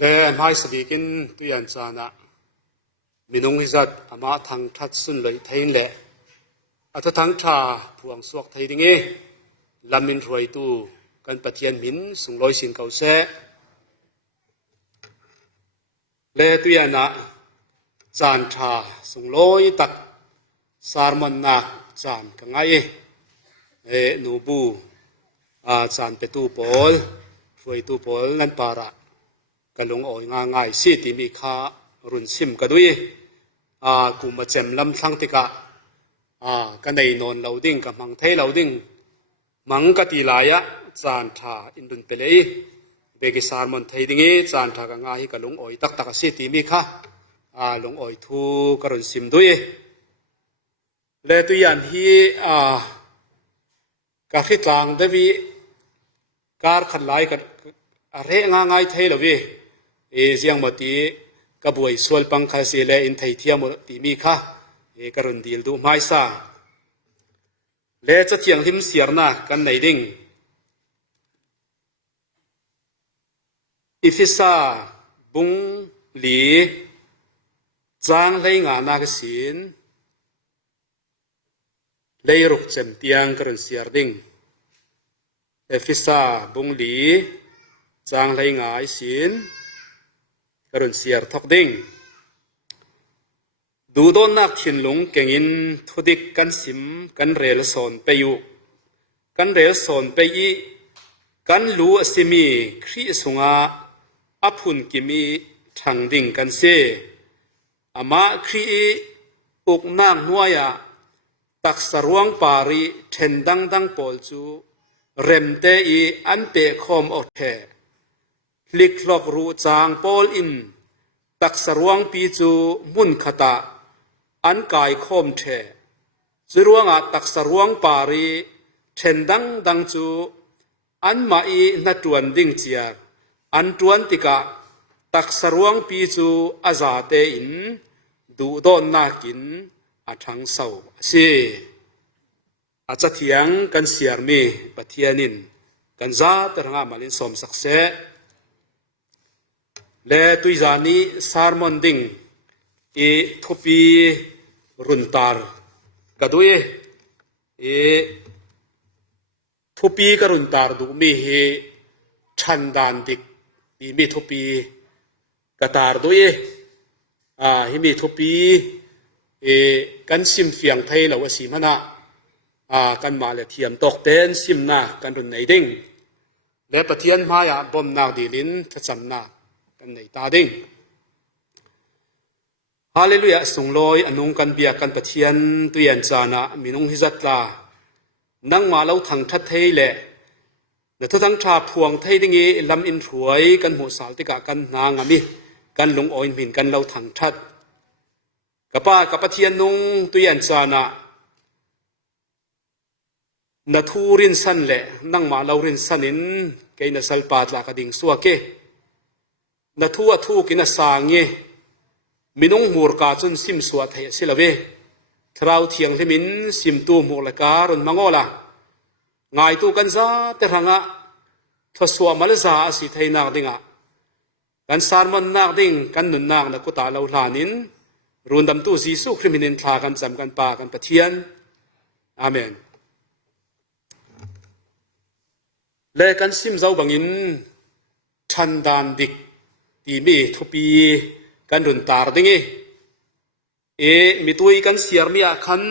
le mai sabikin tu yan chana minung hizat ama thang that sun loi thein le atha thang tha phuang suak thei dinge lamin roi tu kan pathian min sungloi sin kau se le tu yana chan tha sungloi tak sarman nak chan ka ngai e nu bu a chan pe tu pol roi tu pol nan para kalung oi nga ngai si ti mi kha run sim ka dui a ku ma chem lam thlang tika a ka nei non loading ka mang thei loading mang ka ti la ya chan tha in dun pelei begi sarmon thei dingi chan tha ka nga hi kalung oi tak tak si ti mi kha a lung oi thu ka run sim dui le tu yan hi a ka khitlang devi kar khat lai ka are nga ngai thei lowi e jiang mati ka buai sual pang kha se le in thei thiam ti mi kha e karun dil du mai sa le cha thiang him siarna kan nei ding ifisa bung li chang lei nga na ka sin lei ruk chem tiang karun siar ding ifisa bung li chang lei nga ai sin karun siar thok ding du don nak thin lung kengin thudik kan sim kan rel son pe yu kan rel son pe i kan lu asimi khri sunga aphun kimi thang ding kan se ama khri uk nang nuaya tak sarwang pari thendang dang pol chu remte i ante khom othe lik lok ru chang pol in tak sarwang pi chu mun khata an kai khom the churuanga tak sarwang pari thendang dang chu an mai na tuan ding chia an tuan tika tak sarwang pi chu azate in du don nakin athang sau si acha thiang kan siar mi pathianin kan za teranga malin som sakse le tuizani sarmon ding e thopi runtar kadue e thopi ka runtar du mi he thandan dik ti mi thopi katar due a hi mi thopi e kan sim fiang thei lo asi mana a kan ma le thiam tok ten sim na kan run nei ding le pathian maya bom na dilin thacham na kan nei ta ding hallelujah sungloi anung kan bia kan pathian tuyan chana minung hizatla nang ma lo thang that thei le na thang tha phuang thei dingi lam in ruai kan mu sal tika kan na ngami kan lung oin min kan lo thang that kapa kapathian nung tuyan chana na thurin san le nang ma lo rin sanin keina salpat la ka ding suake na thu a thu kina sange minung mur ka chun sim suwa thei silawe thrau thiang lemin sim tu mu la ka ron mangola ngai tu kan za te ranga thoswa mal za si thei nak dinga kan sarman nak ding kan nun nak na ku ta lo hlanin rundam tu jisu kriminin thla kan cham kan pa kan pathian amen le kan sim zau bangin thandan dik ti mi thopi kan run tar dingi e mitui kan siar mia khan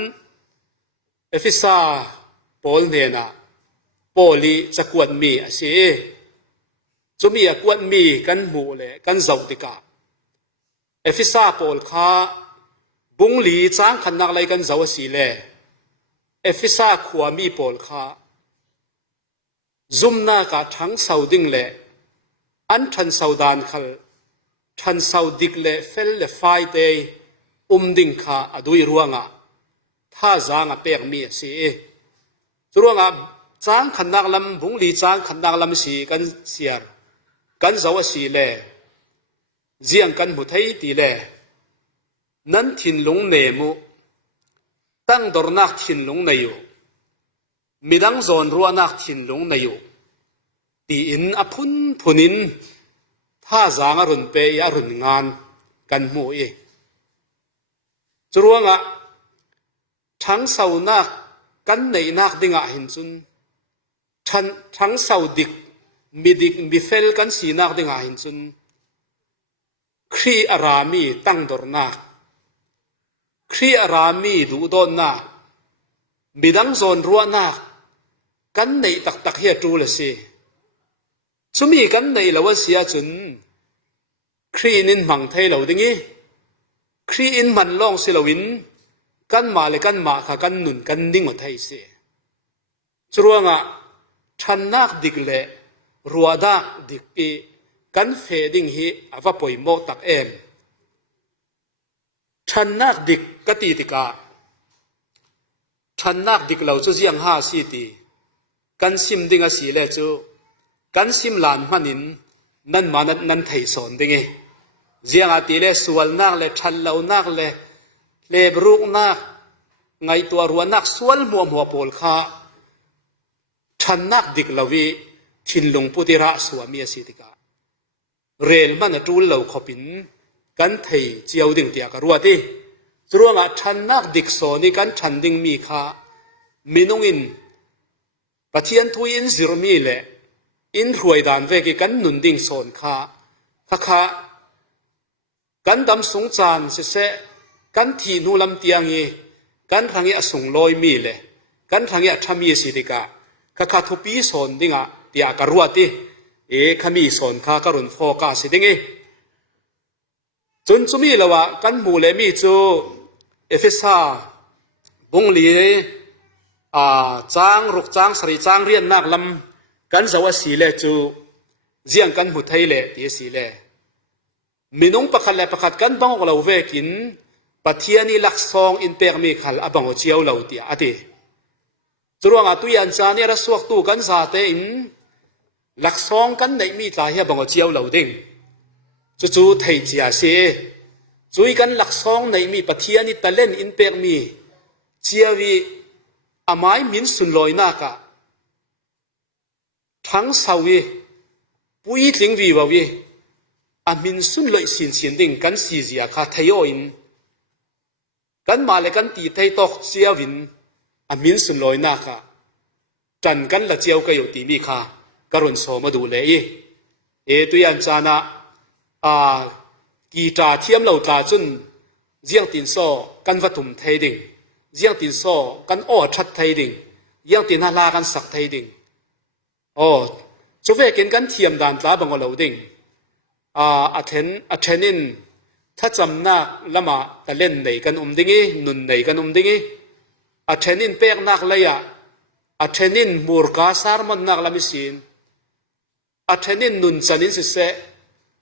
efisa pol nena poli chakuat mi ase chumi akwat mi kan mu le kan zau tika efisa pol kha bungli chang khan nak lai kan zau si le efisa khuwa mi pol kha zumna ka thang sauding le an than saudan khal than saudik le fel le fai te ding kha adui ruanga tha zanga pek mi si ruanga chang khanak lam bungli chang khanak lam si kan siar kan zawa si le jiang kan mu thei ti le nan thin lung ne mu tang dornak thin lung nei yu midang zon ruanak thin lung nei yu ti in aphun phunin ถ้าจางอรุณเปยอรุณงานกันหมู่จรวงะทั้งเสานักกันในนักดิ่งหินซุนทั้งเสาดิกมีเฟลกันสีนักดิ่งหินซุนครีอารามีตั้งดอร์นักครีอารามีดูโดนนักมีดังโซนรัวนักกันในตักเฮียจูเลยสิชุมีกันในละว่าเสียจุนครีนินมังไทยเหล่าดิ่งครีอินมันลองสิลวินกันมาเลยกันมาค่ะกันหนุนกันดิ่งหมดไทยเสียจรวงะชันนักดิกเละรัวดักดิกปีกันเฟดิ่งฮีอว่าป่วยโมตักเอ็มชันนักดิกกตีติกาชันนักดิกเราจะเสียงห้าสีตีกันซิมดิ่งสีเลจูกันซิมลานมันินนั่นมานั่นไทยสอนดิ่งเสียงอาตีเลสวลนักเลชันเหล่านักเลบรุกนักไงตัวรัวนักสวลมัวโปลข้าชันนักดิกเราวิชินลงพุติระสวมีสิติกาเรลมันจูลเหล่าขบินกันไทยเจียวดิ่งเตียกรัวตีจรวงชันนักดิกโซนี่กันชันดิ่งมีข้ามินุงินปะเทียนทุยินสิรมีเลอินรวยดานเวกิกันนุนดิ่งโซนข้ากันดำสงจานเสกันทีนูลำเตียงกันทางยาส่งลอยมีเลยกันทางยาทำมีสิติกาข้าทุปีสอนดิ่งเตียกรัวตีขามีสอนข้ากรุณโฟกัสดิ่งจนจุมีละวะกันมูเลมีจูเอฟเอสาบุงลีจางรุกจางสรีจางเรียนนักลำกันสวัสดีเลจูเจียงกันหุไทยเลตีสีเลมินุงประคัดและประคัดกันบังเราเวกินปะเทียนีลักซองอินเปอร์มีขัลอบังเจียวเราตีอดีจรวงอาตุยันจานี่รัสวกตูกันซาเตอินลักซองกันในมีตาเฮียบังเจียวเราดิ่งจู่ไทยเจียเสจุยกันลักซองในมีปะเทียนีตะเล่นอินเปอร์มีเจียวีอามายมินสุนลอยนักทั้งสาวีปุยถึงวีวาวีอามินสุนลอยสินดิ่งกันสีเจียข้าไทยอินกันมาเลยกันตีไทยตอกเจียวินอามินสุนลอยนักจันกันละเจียวก็อยู่ตีมีข้ากรุณโสมาดูเลยตัวยันจานะกีตาเทียมเหล่าตาจุนเจียงตินโซกันวัตุมไทยดิ่งเจียงตินโซกันอ้อชัดไทยดิ่งเจียงตินฮาลากันสักไทยดิ่งจุเวกินกันเทียมดานตาบังเราดิ่งอาเทนินถ้าจำนักละมาแต่เล่นไหนกันดิ่งนุนไหนกันดิ่งอาเทนินเปกนักเลยอาเทนินมูร์กาสารมันนักละมิสินอาเทนินนุนจันินสิเส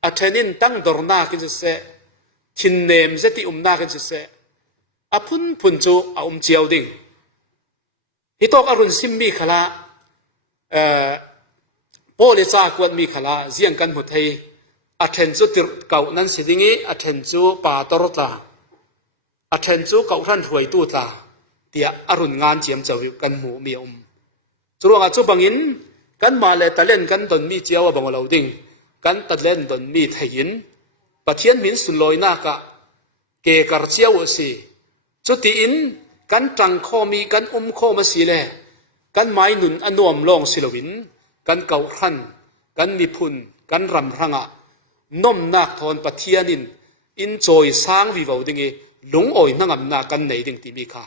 อาเทนินตั้งดอร์นากินสิเสชินเนมเซตินากินสิเสอาพุนจูเจียวดิ่งฮิตอกอรุณซิมมีขลาโพลิซากวนมีขลาเจียงกันหมดไทยอาเทนจูติเก่านั้นสิดิ่งอาเทนจูป่าตรตาอาเทนจูเก่าท่านถวยตู้ตาเตียอรุณงานเจียมเจ้ากันหมูมีจรวงอาจูบังอินกันมาเลตะเล่นกันตนมีเจียวบังเราดิ่งกันตะเล่นตนมีไทยินปะเทียนมินสุลอยนักเกกรเจียวสิจุดอินกันจังโคมีกันโคมาสิเลกันไม้หนุนอนวมลองสิลวินกันเก่าขันกันมีพุนกันรำรังนมนักทอนปะเทียนินอินจอยสร้างวิวาวดิ่งหลงอ่อยนั่งอำนากันไหนดิ่งตีมีค่ะ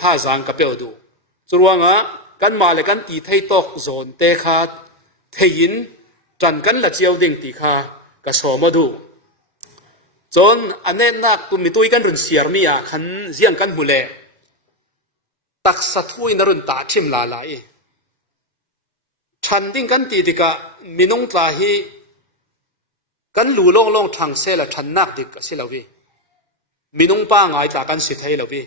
ท่าจางกับเปียวดูจรวงกันมาเลยกันตีไทยตอกโซนเตคาเทยินจันกันละเจียวดิ่งตีค่ะกระสอมาดูจนอันนี้นักตุมิตุยกันรุนเสียมีขันเจียงกันมุเลตักสัตุยนรุนตาชิมลาลายฉันดิ่งกันตีติกะมินงตาฮีกันหลู่ลงทางเสละฉันนักดิกสิลาวีมินงป้าง่ายตากันสิไทยลาวี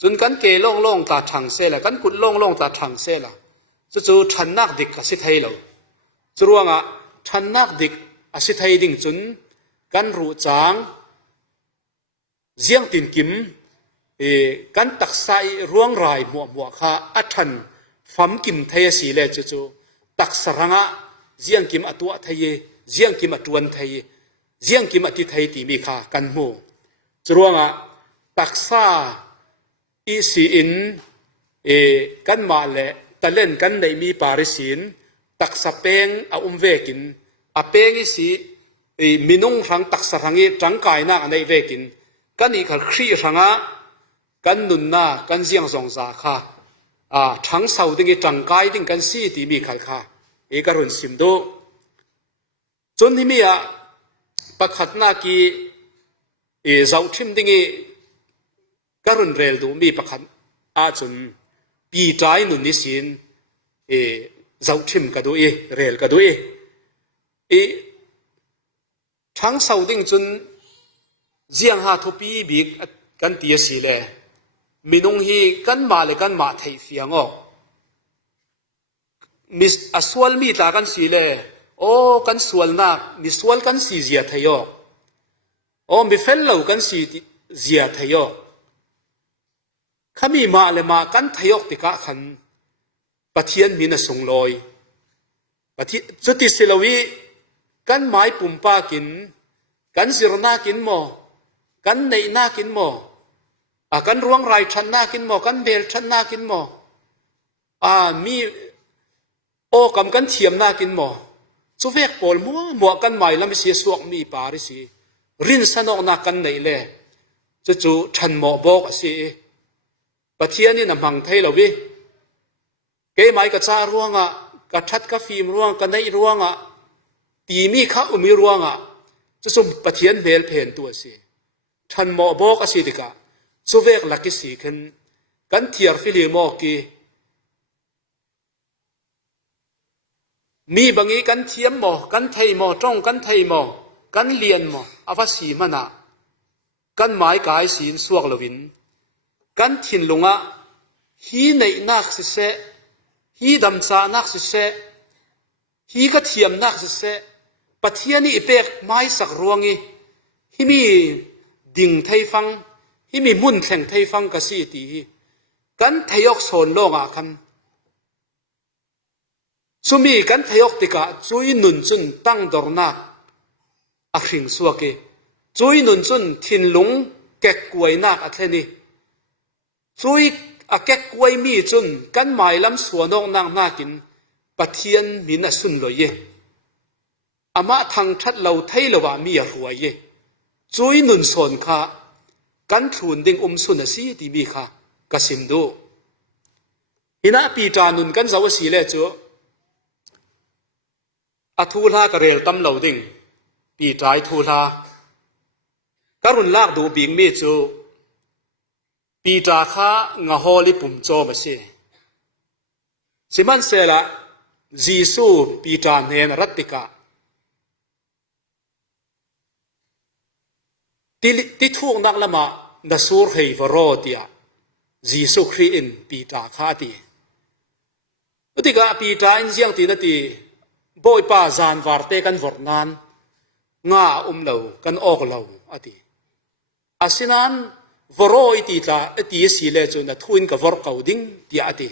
จนกันเกลงตาทางเสละกันกุดลงตาทางเสละจู่ฉันนักดิกสิไทยลาจรวงฉันนักดิกสิไทยดิ่งจุนกันรู้จางเจียงตินกิมกันตักใส่ร่วงรายมัวข้าอัฐันฟัมกิมไทยสีเลจู่ตักสรังเจียงกิมอตัวไทย เจียงกิมาจวนไทยเจียงกิมาที่ไทยตีมีค่ากันโมจรวงตักษาอีสีอินกันมาเลตะเล่นกันในมีปาริสินตักษาเปงเวกินเปงอีสีมินุงรังตักษารังอีจังกายนักในเวกินกันอีกครีรังกันนุนนากันเจียงสงสาค่ะทั้งเสาดิ้งจังกายดิ้งกันสีตีมีขัดค่ะกรุณสิมดูจนที่มีประคัดนากีเจ้าทิมดิ้งกรุณเรลดูมีประคัดจนปีใจนุนนิสินเจ้าทิมกระดูเรลกระดูทั้งเสาดิ้งจนเจียงหาทุปีบิกกันเตียสีเลยมินุงฮีกันมาเลยกันมาไทยเสียงมิสสวลมีตากันสีเลยโอ้กันสวลนักมิสวลกันสีเสียไทยโอ้มิเฟลเลากันสีเสียไทยขมีมาเลยมากันไทยติกะขันปะเทียนมีนสงลอยปะเทียจุติศิลวีกันไม้ปุ่มปากินกันสิรนากินโมกันในนากินโมกันร่วงไรชันนากินโมกันเบลชันนากินโมมีโอกำกันเทียมนากินโมสุเวกปอลมัวกันใหม่แล้วมีเสียสวกมีปาริสีรินสนอกนากันในเล่จู่ชันโมบอกสิปะเทียนี่นำหังไทยเราวิเกยไม้กระจาร่วงกระทัดกระฟิมร่วงกันในร่วงตีมีข้ามีร่วงจะสมปะเทียนเบลเพนตัวสิชันโมบอกสิดิกะสุเวกลักสิขันกันเทียร์ฟิลิโมกีมีบางอย่างกันเทียมโมกันไทยโมจ้องกันไทยโมกันเลียนโมอวสีมันกันหมายกายศีลสวกลวินกันถิ่นลงฮีในนักสิเสฮีดำซานักสิเสฮีก็เทียมนักสิเสปะเทียนี่เปกไม้สักรวงฮีมีดิ่งไทยฟังฮีมีมุ่นแข่งไทยฟังกสีตีกันไทยกโซนโลกคันสุมีกันทยกติกะจุยนุนจุนตั้งดอร์นักขิงสัวเกจุยนุนจุนทินลุงแกกกวยนักอัศนีจุยแกกกวยมีจุนกันหมายลำสวนองนางนากินปะเทียนมีนสุนลอยเยอามาทางชัดเราไทยละว่ามีรวยเยจุยนุนสนค่ะกันทุนดิ่งสุนสีดีมีค่ะกสิมดูฮินาปีจานุนกันสาวสีเลจูทูลากระเรลตั้มเหล่าดิ่งปีใจทูลาการุณลากดูบิงมีจูปีจาข้างาฮอลิปุ่มโจมาสิสิมันเสละจีสูปีจาเนนรัตติกะที่ทุกนักละมาดสูรเฮวโรเดียจีสูครีอินปีจาข้าตีอุติกะปีจาอินเสียงตีนตีบ่อยป้าจานวาร์เตกันวอร์นานงาเหลากันออกเหลาอดีอาศินันวรอยตีตาตีสีเลจนทุนกับวอร์เกาดิ้งตีอดี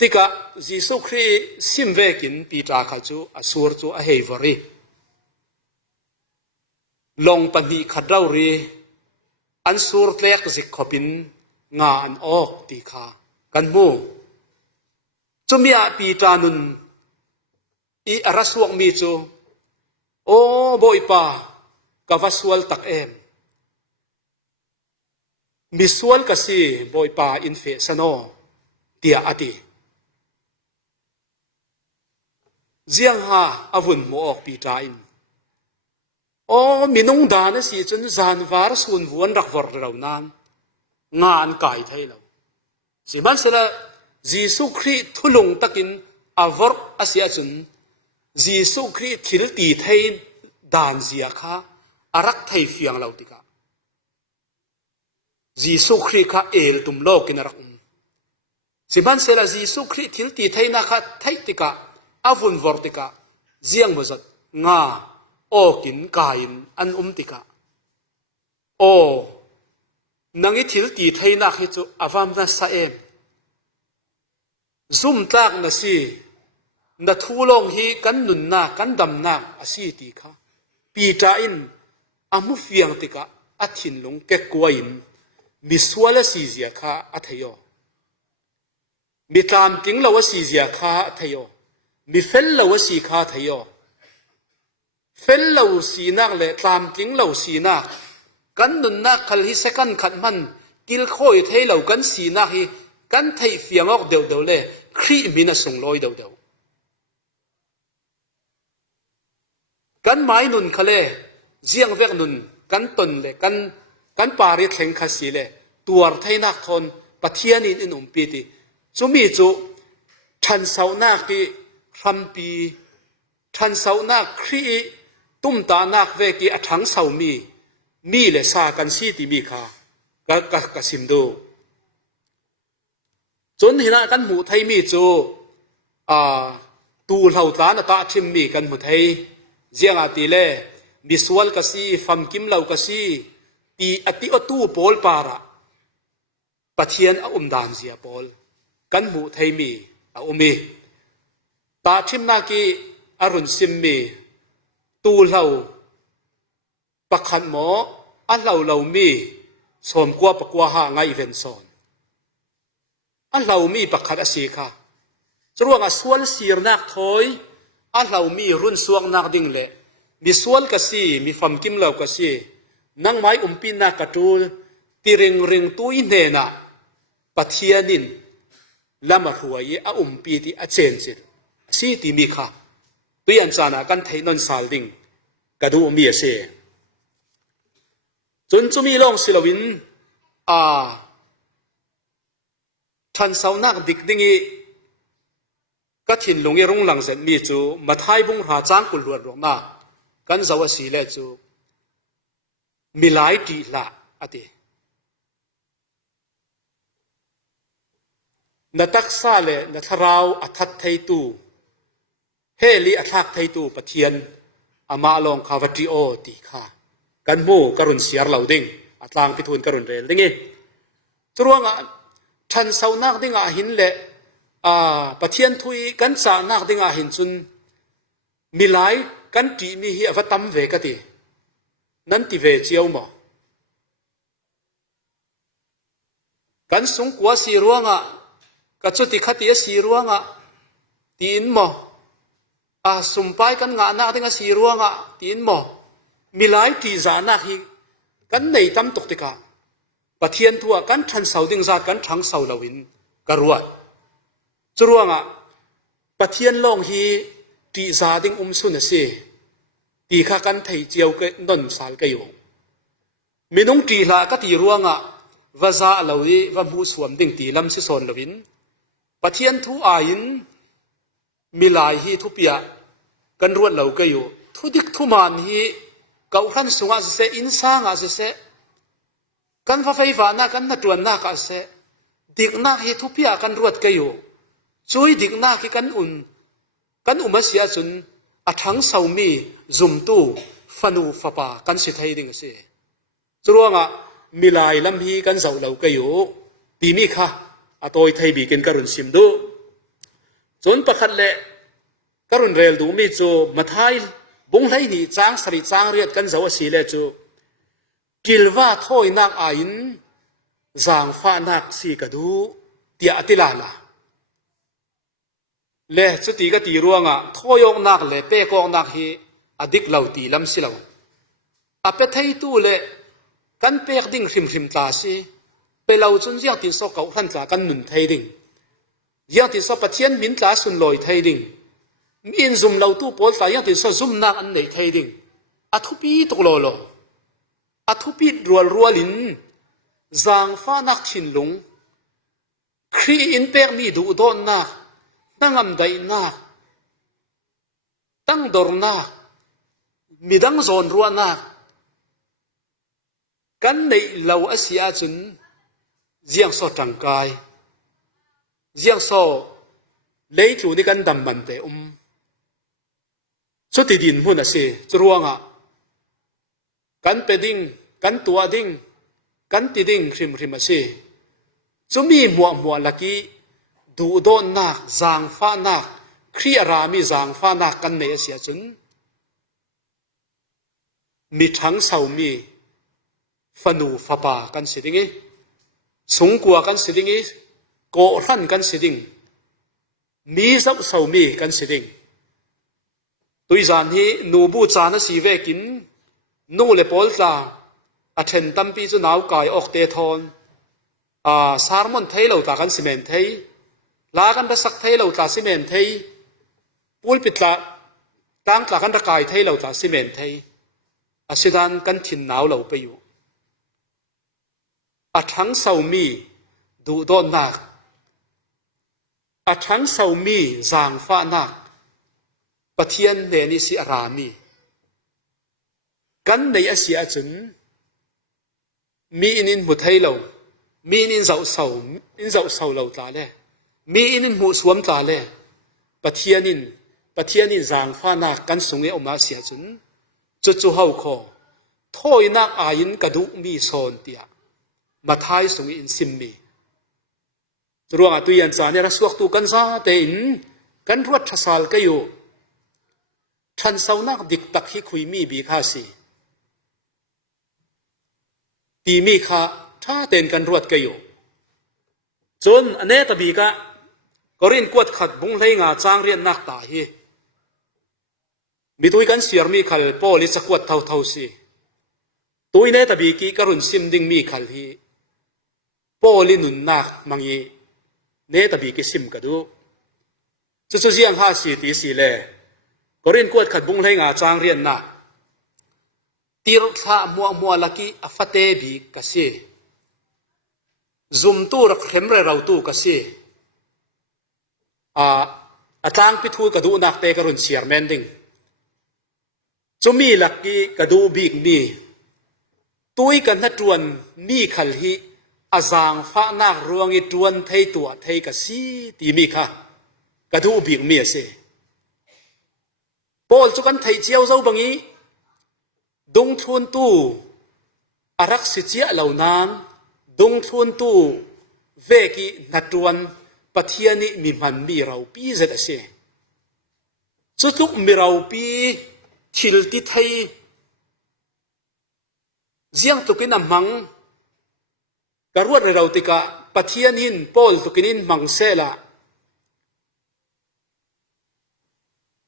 ดิกะจิสุครีซิมเวกินปีตาขจูอสูรจูอเฮวรีลงปนีขัดเรารีอันสูรเล็กสิขบินงาอันออกตีขากันมูจุมีอาปีตานุนอารัสวงมีจูโอ้บ่อยป้ากวัสวลตักมิสวลกสีบ่อยป้าอินเฟสโนเตียอดีเจียงหาอวุนโมออกปีจาอินโอ้มินงดานสีจนจานวาร์สุนวนรักวอร์เรานานงานไก่ไทยเราสิมันเสละจีสุครีทุลุงตักินอวอร์อาเซียจุนจีสุครีทิลตีไทยดานเสียค่ะอารักไทยเฟียงเราติกะจีสุครีค่ะตุมโลกินรักสิมันเสละจีสุครีทิลตีไทยนะคะไทยติกะอาวุนวอร์ติกะเจียงมุจัดงาโอกินกายินอันติกะโอนังอิทิลตีไทยนักให้จูอาวามนัสเอมซุ่มตากนัสี na thu long hi kan nun na kan dam na asi ti kha pi ta in amu fiang tika athin lung ke kuain mi suala si zia kha athayo mi tam ting lo si zia kha athayo mi fel lo si kha athayo fel lo si nak le tam ting lo si nak kan nun na khal hi second khat man kil khoi thei lo kan si nak hi kan thei fiangok deu deu le khri mina sung loi deu deu kan mai nun khale ziang vek nun kan ton le kan pari thleng kha si le tuar thainak thon pathian in umpi ti chumi chu than sau nak ti rampi than sau nak khri tum ta nak ve ki athang sau mi le sa kan si ti mi kha ka sim do chon hina kan mu thai mi chu tu hlau ta na ta thim mi kan mu thai ziang ati le visual kasi fam kim lau kasi ti ati otu pol para pathian a dan zia pol kan mu thai mi a umi ta thim na ki arun sim mi tu hlau pakhat mo a hlau lau mi som kwa pakwa ha ngai ven son a hlau mi pakhat a si kha chuang a sual sir nak thoi a hlau mi run suang nak ding le mi sual kasi mi fam kim lau kasi nang mai umpin na katul tiring ring tui ne na pathianin lama huai a umpi ti a chen chit si ti mi kha tuyan chana kan thei non sal ding kadu mi ase chun chumi long silawin than sau nak dik dingi ka thin lungi rung lang zen mi chu mathai bung ra chang kul ruat rong na kan zawa si le chu milai ti la ati na taksa le na tharau athat thei tu heli athak thei tu pathian ama long khawati o ti kha kan mu karun siar lo ding atlang pithun karun rel dingi chuanga than sau nak dinga hin le pathian thui kan cha nak dinga hin chun milai kan ti mi hi avatam ve ka ti nan ti ve chiao mo kan sung kwa si ruanga ka chuti khati si ruanga tin mo sumpai kan nga na dinga si ruanga tin mo milai ti za na hi kan nei tam tok tika pathian thua kan than sau ding za kan thang sau lawin karuat churuanga pathian long hi ti za ding sun ase ti kha kan thei chiao ke non sal ke yo minung ti hla ka ti ruanga vaza lawi va bu suam ding ti lam su son lovin pathian thu a in milai hi thupia kan ruat lo ke yo thu dik thu man hi kau khan sunga se in sa nga se kan fa fei va na kan na tuan na ka se dik na hi thupia kan ruat ke yo chui dik na ki kan umasia chun athang saumi zum tu fanu fapa kan si thai ding se chuanga milai lam hi kan zau lo ke yo ti mi kha atoi thai bi ken karun sim do chon pakhat le karun rel du mi chu mathai bung lai ni chang sari chang riat kan zau si le chu kilwa thoi nak a in zang fa nak si ka du tia atilala le chu ti ka ti ruanga thoyong nak le pe kong nak hi adik lau ti lam si lau a pe thei tu le kan pek ding hrim tla si pe lau chun jiang tin so kau hlan tla kan nun thei ding jiang tin so pathian min tla sun loi thei ding min zum lau tu pol ta yang tin so zum nak an nei thei ding a thu pi tok lo lo a thu pi rual in zang fa nak thin lung khri in pek mi du don na tangam dai na tang dor na midang zon ruwa na kan nei lau asia chun jiang so tangkai jiang so lei chu ni kan dam man te so ti din hun ase chuanga kan peding kan tua ding kan ti ding hrim ase chumi muwa laki du do na zang fa na ครีรามีจางฟ้านักกันในเสียจนมีทั้งเสามีฟนูฟปากันสิดิงสงกัวกันสิดิงโกรันกันสิดิงมีเจ้าเสามีกันสิดิงตุยจานที่นูบูจานสีเวกินนูเลปอลตาอาเชนตัมปีจุนาวกายออกเตทอนสารมอนเทยเราตากันซีเมนเทยลากันตะสักเทยเราตาซีเมนเทยปูลปิดละตั้งตากันตะกายเทยเราตาซีเมนเทยอาศิดานกันถิ่นหนาวเราไปอยู่อาทั้งเสามีดูโดนนักอาทั้งเสามีจางฟ้านักปะเทียนเนนิสิอารามีกันในอาเซียจุนมีอินินมุทัยเรามีอินินเจ้าเสาเราตาเล่มีอินินมุสวมตาเล่ปะเทียนินจางฟ้านักกันสงเออมาเสียจุนจุเฮาคอโทยนักอายินกระดูมีโซนเตียมาทายสงอินซิมมีรวงตุยันจานี่รัสวกตูกันซาเตอินกันรวดทศาลก็อยู่ทันเสานักดิกตักฮิคุยมีบีคาสีตีมีคาถ้าเต้นกันรวดก็อยู่จนอันนี้ตบีกะก็รินกวดขัดบุงเลยงาจางเรียนนักตาฮีมีตุยกันเสียมีขัลโปลิสกวดเท่าสิตุยเนตบีกีกรุนซิมดิงมีขัลฮีโปลินุนนักมังยีเนตบีกีซิมกระดูจุดเสียงห้าสีตีสีเล่ก็รินกวดขัดบุงเลยงาจางเรียนนักตีรถละมัวลักีอัฟเตบีกสีซุมตูรักเข็มเรเราตูกสีอาจางพิทูกระดูนักเตกรุนเสียร์แมนดิงจะมีหลักกีกระดูบีกมีตุยกันนัดจวนมีขัลฮีอาจางฟ้านักรวงอีจวนไทยตัวไทยกสีตีมีค่ะกระดูบีกมีเสปอลจุกันไทยเจียวเจ้าบังอีดงทุนตู้อารักษิเจียเหล่านั้นดงทุนตู้เวกีนัดจวนปะเทียนิมีมันมีเราปีเจตเสสุดทุกมีเราปีทิลติไทยเจียงตุกินมังกรวดเราติกะปะเทียนินปอลตุกินินมังเซละ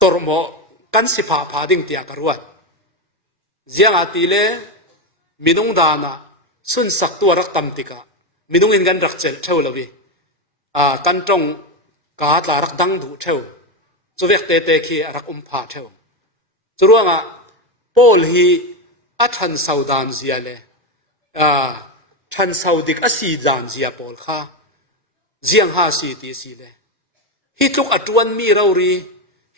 ตรโมกันสิผาดิ่งเตียกรวดเจียงอาติเลมินุงดานะสุนสักตัวรักตัมติกะมินุงอินกันรักเจลเท่าลวีกันตรงกาตารักดังดูเท่าจะเวกเตคีรักผาเท่าจรวงปอลฮีอัทันสาวดานเจียเลทันสาวดิกอสีดานเจียปอลค่ะเจียงหาสีตีสีเลฮิตุกอจวนมีเรารี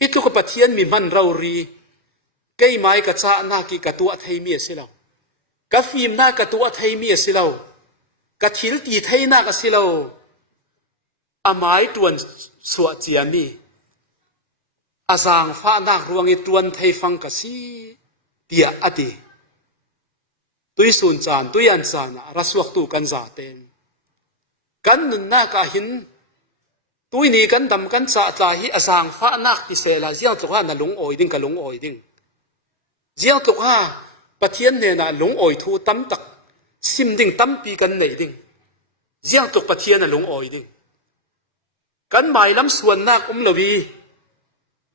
ฮิตุกปะเทียนมีมันเรารีใกล้ไม้กระจ้านากีกระตัวไทยเมียสิเรากะฟิมนากระตัวไทยเมียสิเรากะทิลตีไทยนากสิเราอาไม้ตวนสวดเจียมีอาจางฟ้านักรวงอีตวนไทยฟังกสีเตียอดีตุยสุนจานตุยันจานรัสวกตูกันจาเตนกันนุนนากาหินตุยนี้กันดำกันจ่าตาฮีอาจางฟ้านักที่เสลาเจียงตุกฮานะหลงอ่อยดิ้งกับหลงอ่อยดิ้งเจียงตุกฮาปะเทียนเนี่ยนะหลงอ่อยทูตั้มตักซิมดิ้งตั้มปีกันไหนดิ้งเจียงตุกปะเทียนน่ะหลงอ่อยดิ้งกันหมายล้ำส่วนนักลวี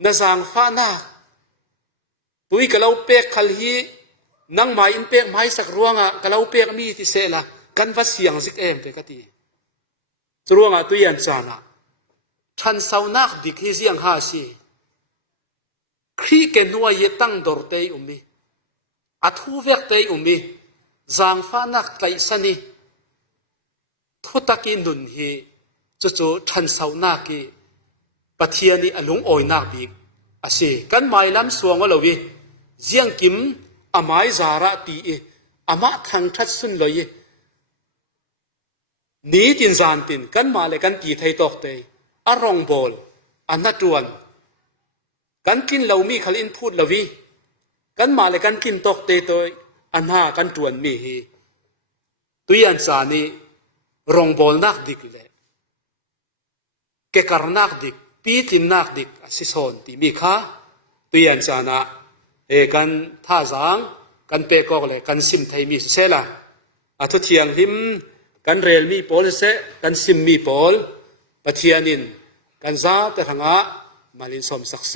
นาจางฟ้านักตุยกะเลาเปกขัลฮีนังหมายอินเปกไม้สักรวงกะเลาเปกมีที่เสละกันวัดเสียงสิกเปกตีจรวงตุยันจานะทันสาวนักดิกฮิเสียงหาสีครีเกนัวเยตังดอร์เตยมีอัทูเวกเตยมีจางฟ้านักไตสันีทุตักินุนฮีจู่ทันสาวนักปะเทียนี่อลุงอ่อยนักบีกอาศัยกันหมายล้ำสวงว่าเราวิเจียงกิมอาไม้จาระตีอามาทางทัดสุนเลยนี้ตินจานตินกันมาเลยกันตีไทยตอกเตยอารองบอลอันนัดวนกันกินเหล่ามีขลินพูดเราวิกันมาเลยกันกินตอกเตยตัวอันหากันจวนมีฮีตุยันจานีรองบอลนักดิกเลยเกการนักดิก ปีติมนักดิกสิสอนตีมีข้าตุยันจานะกันท่าจางกันเปกอกเลยกันซิมไทยมีเสละอาทุเทียงหิมกันเรลมีโพลเสกันซิมมีโพลปะเทียนินกันซาแต่ขังะมาลินสมศักเส